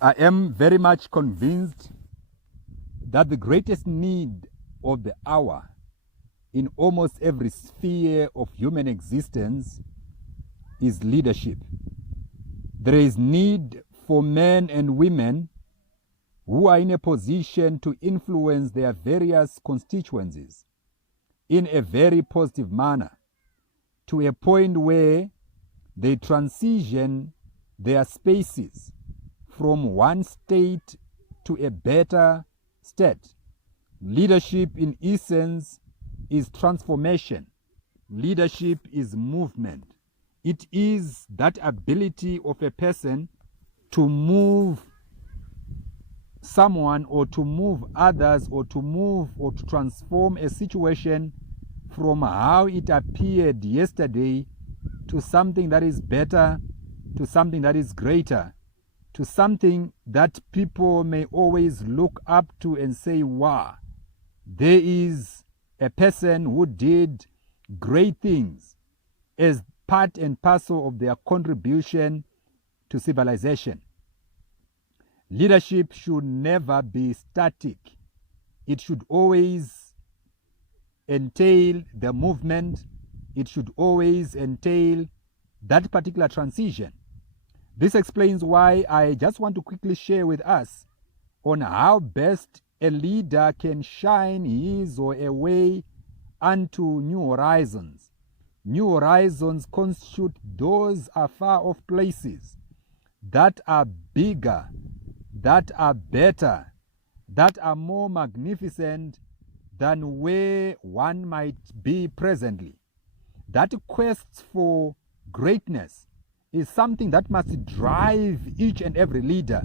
I am very much convinced that the greatest need of the hour in almost every sphere of human existence is leadership. There is need for men and women who are in a position to influence their various constituencies in a very positive manner to a point where they transition their spaces from one state to a better state. Leadership, in essence, is transformation. Leadership is movement. It is that ability of a person to move someone or to move others or to move or to transform a situation from how it appeared yesterday to something that is better, to something that is greater, to something that people may always look up to and say, wow, there is a person who did great things as part and parcel of their contribution to civilization. Leadership should never be static. It should always entail the movement. It should always entail that particular transition. This explains why I just want to quickly share with us on how best a leader can shine his or her way unto new horizons. New horizons constitute those afar-off places that are bigger, that are better, that are more magnificent than where one might be presently. That quest for greatness is something that must drive each and every leader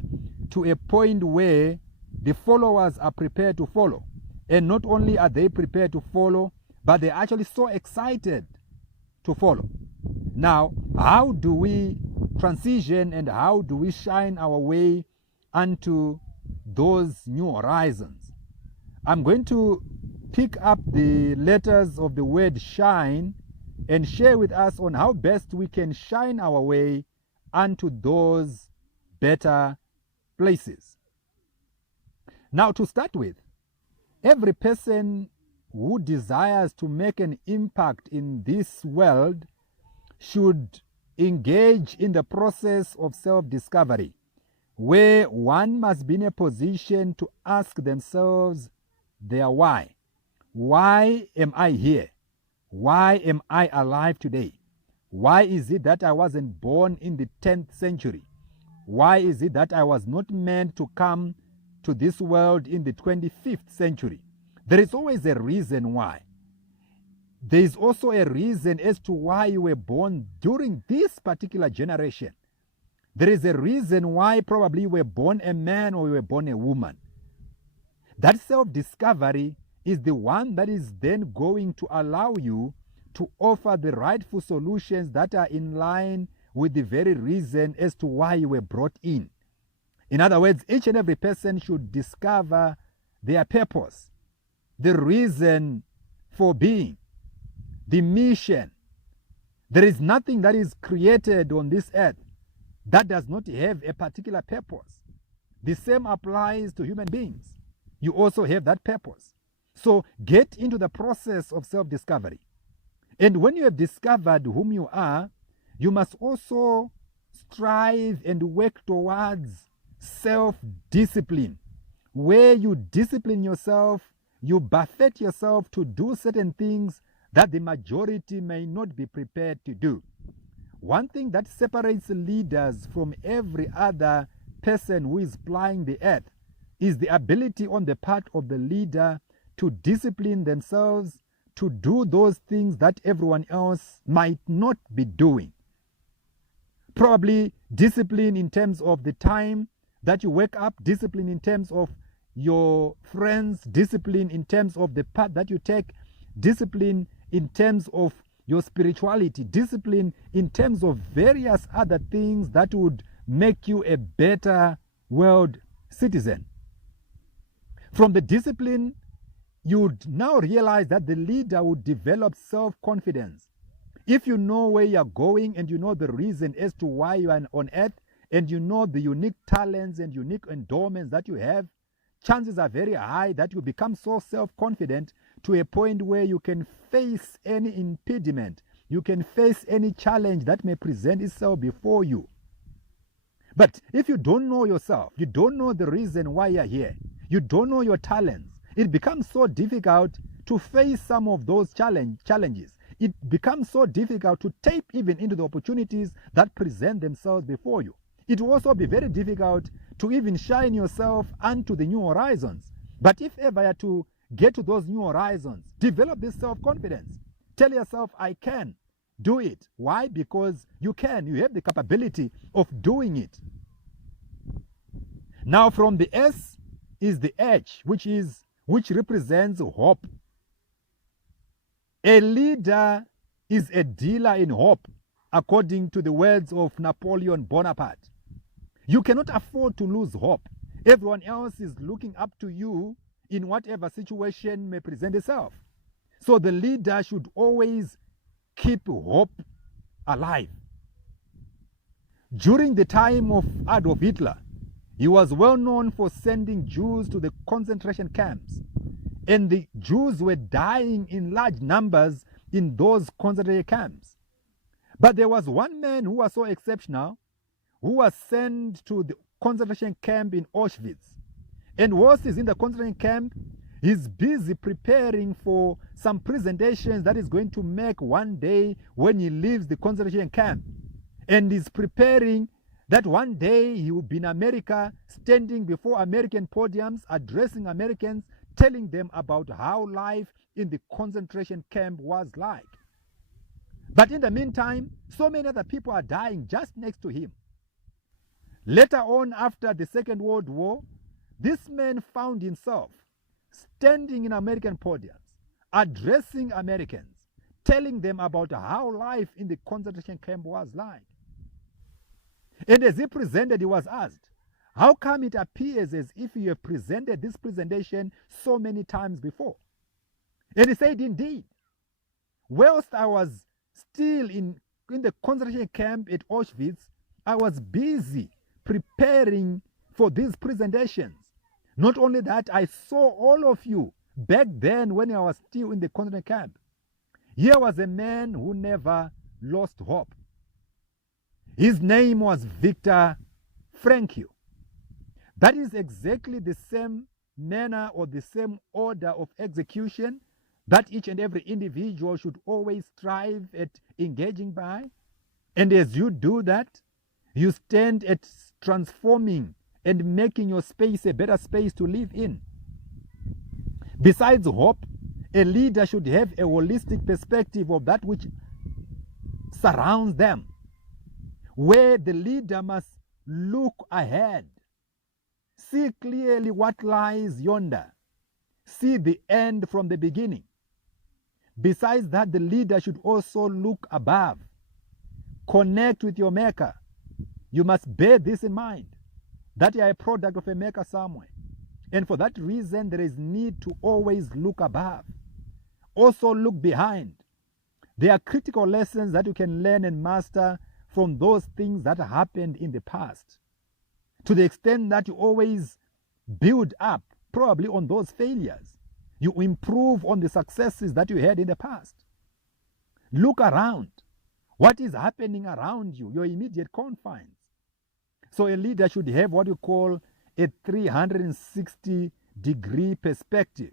to a point where the followers are prepared to follow. And not only are they prepared to follow, but they're actually so excited to follow. Now, how do we transition and how do we shine our way unto those new horizons? I'm going to pick up the letters of the word shine and share with us on how best we can shine our way unto those better places. Now, to start with, every person who desires to make an impact in this world should engage in the process of self-discovery, where one must be in a position to ask themselves their why. Why am I here? Why am I alive today? Why is it that I wasn't born in the 10th century? Why is it that I was not meant to come to this world in the 25th century? There is always a reason why. There is also a reason as to why you were born during this particular generation. There is a reason why probably you were born a man or you were born a woman. That self-discovery is the one that is then going to allow you to offer the rightful solutions that are in line with the very reason as to why you were brought in. In other words, each and every person should discover their purpose, the reason for being, the mission. There is nothing that is created on this earth that does not have a particular purpose. The same applies to human beings. You also have that purpose. So get into the process of self-discovery. And when you have discovered whom you are, you must also strive and work towards self-discipline, where you discipline yourself, you buffet yourself to do certain things that the majority may not be prepared to do. One thing that separates leaders from every other person who is plying the earth is the ability on the part of the leader to discipline themselves to do those things that everyone else might not be doing. Probably discipline in terms of the time that you wake up, discipline in terms of your friends, discipline in terms of the path that you take, discipline in terms of your spirituality, discipline in terms of various other things that would make you a better world citizen. From the discipline, you'd now realize that the leader would develop self-confidence. If you know where you're going and you know the reason as to why you are on earth and you know the unique talents and unique endowments that you have, chances are very high that you become so self-confident to a point where you can face any impediment, you can face any challenge that may present itself before you. But if you don't know yourself, you don't know the reason why you're here, you don't know your talents, it becomes so difficult to face some of those challenges. It becomes so difficult to tap even into the opportunities that present themselves before you. It will also be very difficult to even shine yourself onto the new horizons. But if ever you are to get to those new horizons, develop this self-confidence. Tell yourself, I can do it. Why? Because you can. You have the capability of doing it. Now from the S is the H, which represents hope. A leader is a dealer in hope, according to the words of Napoleon Bonaparte. You cannot afford to lose hope. Everyone else is looking up to you in whatever situation may present itself. So the leader should always keep hope alive. During the time of Adolf Hitler, he was well known for sending Jews to the concentration camps. And the Jews were dying in large numbers in those concentration camps. But there was one man who was so exceptional, who was sent to the concentration camp in Auschwitz. And whilst he's in the concentration camp, he's busy preparing for some presentations that he's going to make one day when he leaves the concentration camp. And he's preparing that one day he will be in America, standing before American podiums, addressing Americans, telling them about how life in the concentration camp was like. But in the meantime, so many other people are dying just next to him. Later on, after the Second World War, this man found himself standing in American podiums, addressing Americans, telling them about how life in the concentration camp was like. And as he presented, he was asked, how come it appears as if you have presented this presentation so many times before? And he said, indeed, whilst I was still in the concentration camp at Auschwitz, I was busy preparing for these presentations. Not only that, I saw all of you back then when I was still in the concentration camp. Here was a man who never lost hope. His name was Viktor Frankl. That is exactly the same manner or the same order of execution that each and every individual should always strive at engaging by. And as you do that, you stand at transforming and making your space a better space to live in. Besides hope, a leader should have a holistic perspective of that which surrounds them, where the leader must look ahead, see clearly what lies yonder, see the end from the beginning. Besides that, the leader should also look above, connect with your maker. You must bear this in mind, that you are a product of a maker somewhere. And for that reason, there is need to always look above. Also look behind. There are critical lessons that you can learn and master from those things that happened in the past. To the extent that you always build up probably on those failures, you improve on the successes that you had in the past. Look around. What is happening around you, your immediate confines? So a leader should have what you call a 360-degree perspective,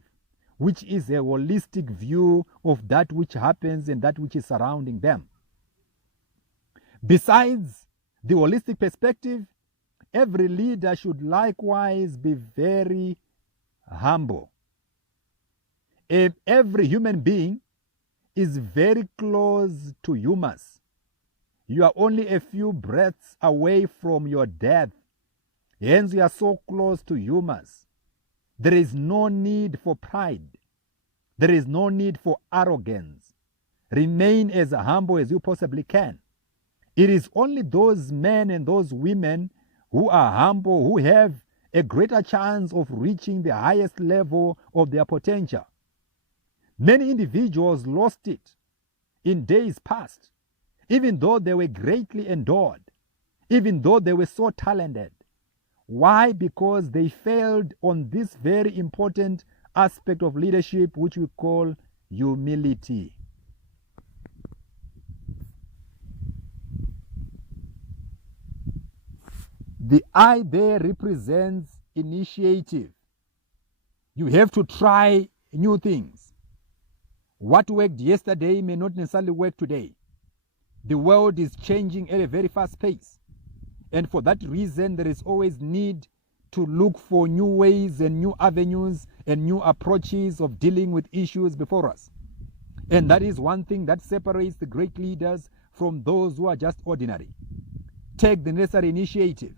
which is a holistic view of that which happens and that which is surrounding them. Besides the holistic perspective, every leader should likewise be very humble. Every human being is very close to humus. You are only a few breaths away from your death. Hence, you are so close to humus. There is no need for pride. There is no need for arrogance. Remain as humble as you possibly can. It is only those men and those women who are humble who have a greater chance of reaching the highest level of their potential. Many individuals lost it in days past, even though they were greatly endowed. even though they were so talented. Why? Because they failed on this very important aspect of leadership, which we call humility. The I there represents initiative. You have to try new things. What worked yesterday may not necessarily work today. The world is changing at a very fast pace. And for that reason, there is always need to look for new ways and new avenues and new approaches of dealing with issues before us. And that is one thing that separates the great leaders from those who are just ordinary. Take the necessary initiative.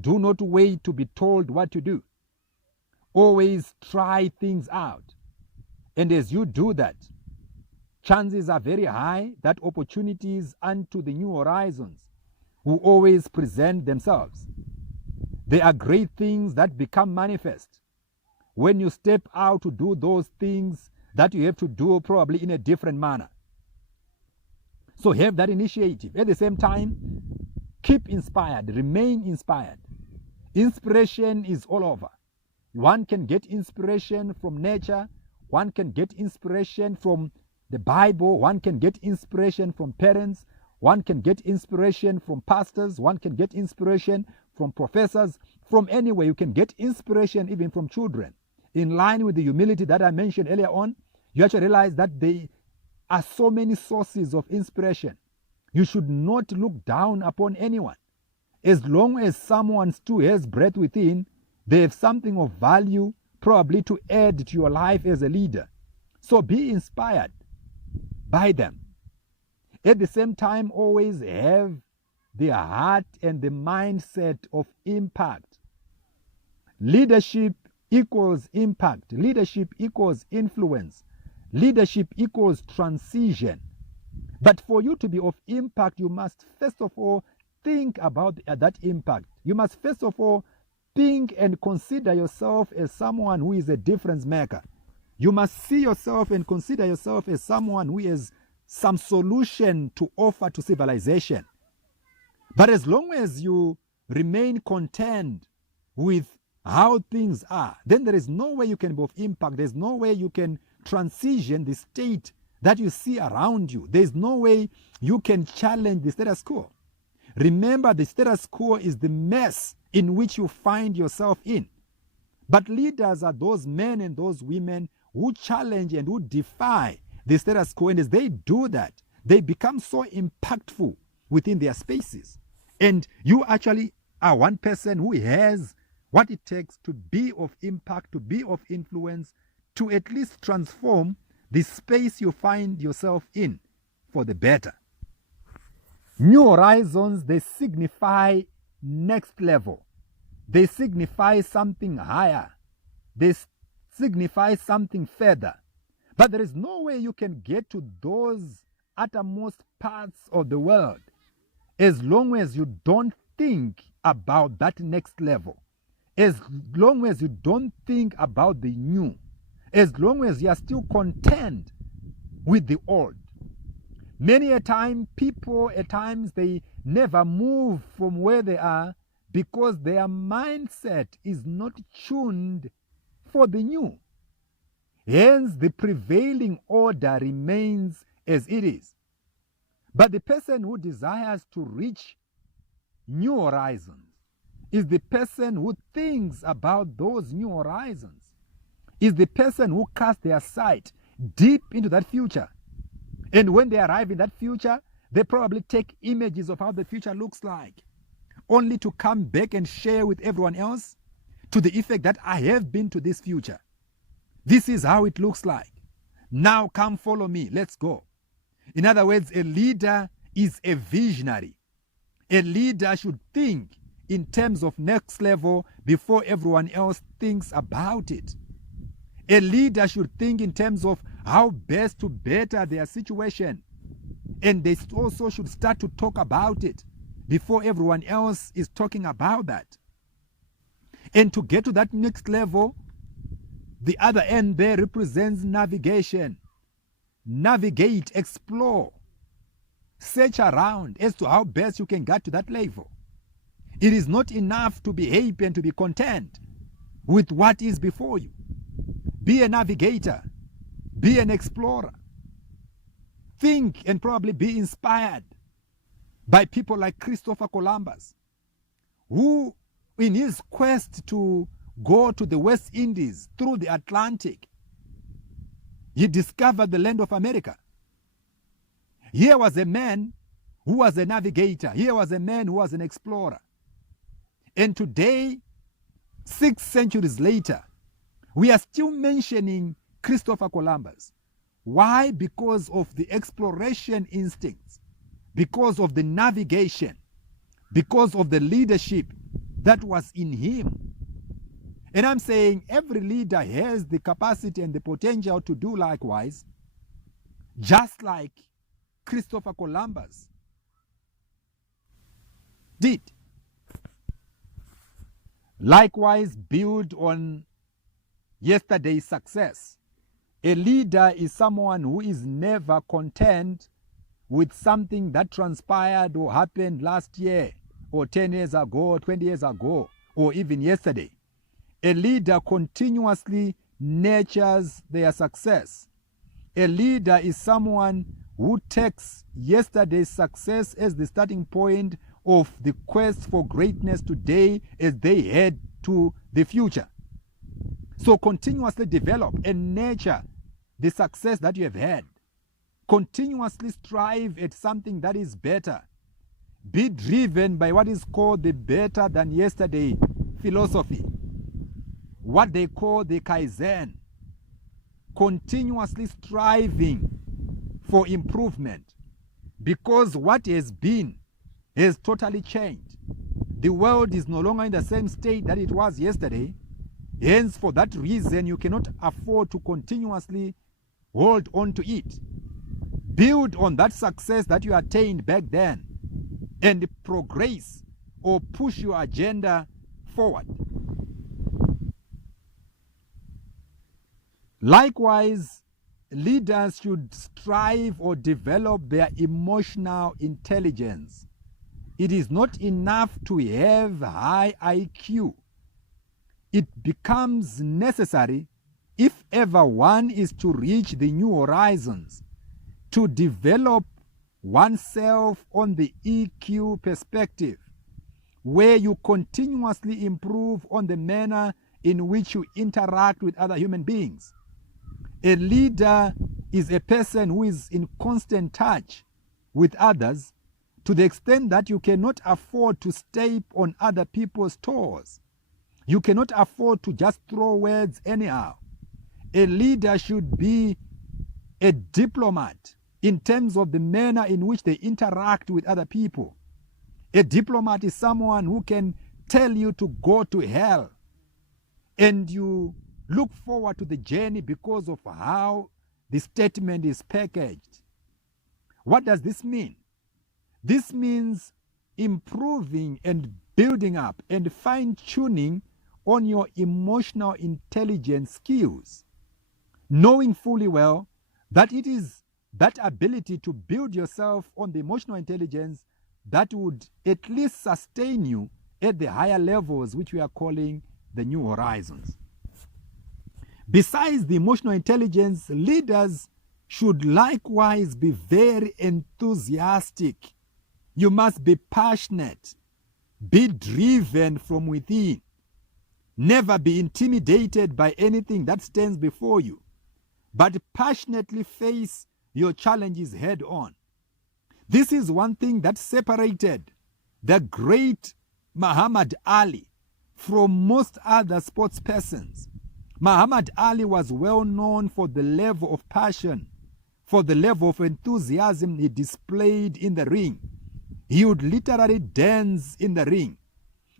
Do not wait to be told what to do. Always try things out. And as you do that, chances are very high that opportunities unto the new horizons will always present themselves. There are great things that become manifest when you step out to do those things that you have to do probably in a different manner. So have that initiative. At the same time, keep inspired, remain inspired. Inspiration is all over. One can get inspiration from nature, one can get inspiration from the Bible, one can get inspiration from parents, one can get inspiration from pastors, one can get inspiration from professors, from anywhere. You can get inspiration even from children. In line with the humility that I mentioned earlier on, you actually realize that there are so many sources of inspiration. You should not look down upon anyone. As long as someone still has breath within, they have something of value probably to add to your life as a leader. So be inspired by them. At the same time, always have the heart and the mindset of impact. Leadership equals impact. Leadership equals influence. Leadership equals transition. But for you to be of impact, you must first of all think about that impact. You must first of all think and consider yourself as someone who is a difference maker. You must see yourself and consider yourself as someone who has some solution to offer to civilization. But as long as you remain content with how things are, then there is no way you can be of impact. There's no way you can transition the state that you see around you. There's no way you can challenge the status quo. Remember, the status quo is the mess in which you find yourself in. But leaders are those men and those women who challenge and who defy the status quo. And as they do that, they become so impactful within their spaces. And you actually are one person who has what it takes to be of impact, to be of influence, to at least transform the space you find yourself in for the better. New horizons, they signify next level. They signify something higher. They signify something further. But there is no way you can get to those uttermost parts of the world as long as you don't think about that next level, as long as you don't think about the new, as long as you are still content with the old. Many a time, people at times, they never move from where they are because their mindset is not tuned for the new. Hence, the prevailing order remains as it is. But the person who desires to reach new horizons is the person who thinks about those new horizons, is the person who casts their sight deep into that future. And when they arrive in that future, they probably take images of how the future looks like, only to come back and share with everyone else to the effect that I have been to this future. This is how it looks like. Now come follow me. Let's go. In other words, a leader is a visionary. A leader should think in terms of next level before everyone else thinks about it. A leader should think in terms of how best to better their situation. And they also should start to talk about it before everyone else is talking about that. And to get to that next level, the other end there represents navigation. Navigate, explore, search around as to how best you can get to that level. It is not enough to be happy and to be content with what is before you. Be a navigator. Be an explorer. Think and probably be inspired by people like Christopher Columbus, who in his quest to go to the West Indies through the Atlantic, he discovered the land of America. Here was a man who was a navigator. Here was a man who was an explorer. And today, 6 centuries later, we are still mentioning Christopher Columbus. Why? Because of the exploration instincts, because of the navigation, because of the leadership that was in him. And I'm saying every leader has the capacity and the potential to do likewise, just like Christopher Columbus did. Likewise, build on yesterday's success. A leader is someone who is never content with something that transpired or happened last year or 10 years ago or 20 years ago or even yesterday. A leader continuously nurtures their success. A leader is someone who takes yesterday's success as the starting point of the quest for greatness today as they head to the future. So continuously develop and nurture the success that you have had. Continuously strive at something that is better. Be driven by what is called the better than yesterday philosophy, what they call the Kaizen. Continuously striving for improvement, because what has been has totally changed. The world is no longer in the same state that it was yesterday. Hence, for that reason, you cannot afford to continuously hold on to it. Build on that success that you attained back then and progress or push your agenda forward. Likewise, leaders should strive or develop their emotional intelligence. It is not enough to have high IQ. It becomes necessary, if ever one is to reach the new horizons, to develop oneself on the EQ perspective, where you continuously improve on the manner in which you interact with other human beings. A leader is a person who is in constant touch with others, to the extent that you cannot afford to step on other people's toes. You cannot afford to just throw words anyhow. A leader should be a diplomat in terms of the manner in which they interact with other people. A diplomat is someone who can tell you to go to hell, and you look forward to the journey because of how the statement is packaged. What does this mean? This means improving and building up and fine-tuning on your emotional intelligence skills, knowing fully well that it is that ability to build yourself on the emotional intelligence that would at least sustain you at the higher levels, which we are calling the new horizons. Besides the emotional intelligence, leaders should likewise be very enthusiastic. You must be passionate, be driven from within, never be intimidated by anything that stands before you, but passionately face your challenges head on. This is one thing that separated the great Muhammad Ali from most other sports persons. Muhammad Ali was well known for the level of passion, for the level of enthusiasm he displayed in the ring. He would literally dance in the ring.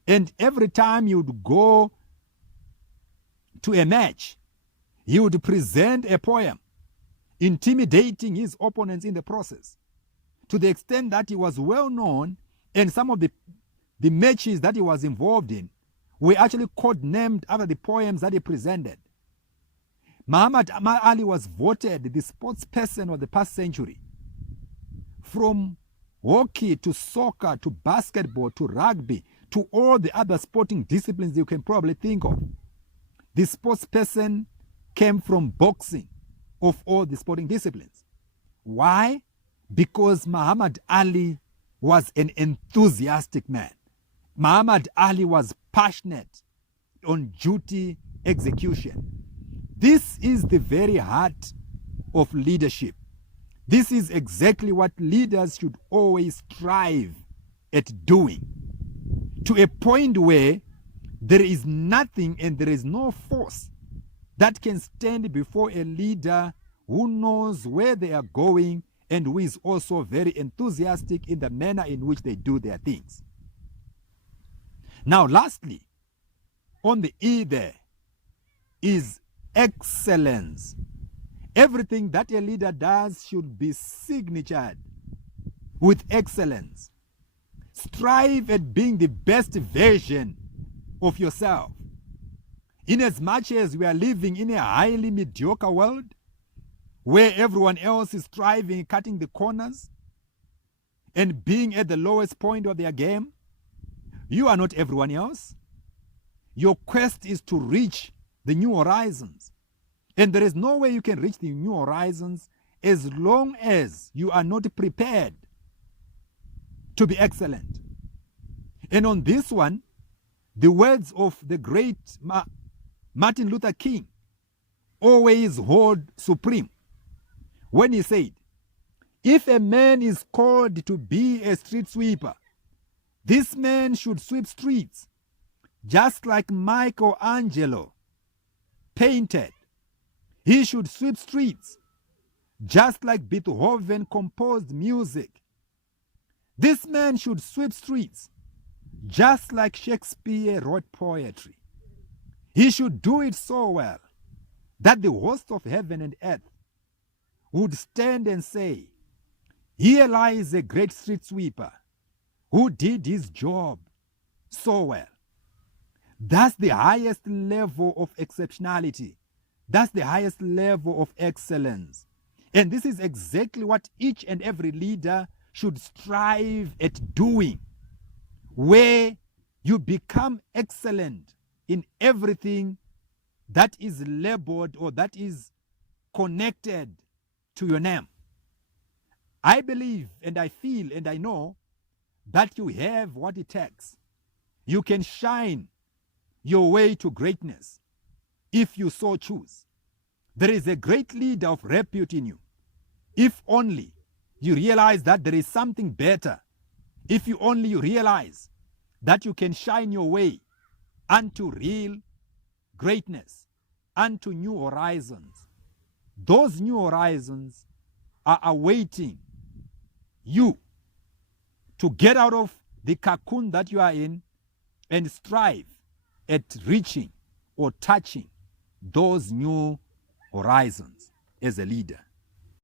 And every time he would go to a match, he would present a poem, intimidating his opponents in the process, to the extent that he was well known, and some of the matches that he was involved in were actually codenamed after the poems that he presented. Muhammad Ali was voted the sports person of the past century. From hockey to soccer to basketball to rugby to all the other sporting disciplines you can probably think of. The sports person came from boxing of all the sporting disciplines. Why? Because Muhammad Ali was an enthusiastic man. Muhammad Ali was passionate on duty execution. This is the very heart of leadership. This is exactly what leaders should always strive at doing, to a point where there is nothing and there is no force that can stand before a leader who knows where they are going and who is also very enthusiastic in the manner in which they do their things. Now, lastly, on the E there is excellence. Everything that a leader does should be signatured with excellence. Strive at being the best version of yourself. In as much as we are living in a highly mediocre world, where everyone else is striving, cutting the corners, and being at the lowest point of their game, you are not everyone else. Your quest is to reach the new horizons. And there is no way you can reach the new horizons as long as you are not prepared to be excellent. And on this one, the words of the great Martin Luther King always hold supreme when he said, if a man is called to be a street sweeper, this man should sweep streets just like Michelangelo painted. He should sweep streets just like Beethoven composed music. This man should sweep streets just like Shakespeare wrote poetry. He should do it so well that the host of heaven and earth would stand and say, here lies a great street sweeper who did his job so well. That's the highest level of exceptionality. That's the highest level of excellence. And this is exactly what each and every leader should strive at doing, where you become excellent in everything that is labeled or that is connected to your name. I believe and I feel and I know that you have what it takes. You can shine your way to greatness if you so choose. There is a great leader of repute in you. If only you realize that there is something better. If you only realize that you can shine your way unto real greatness, unto new horizons. Those new horizons are awaiting you to get out of the cocoon that you are in and strive at reaching or touching those new horizons as a leader.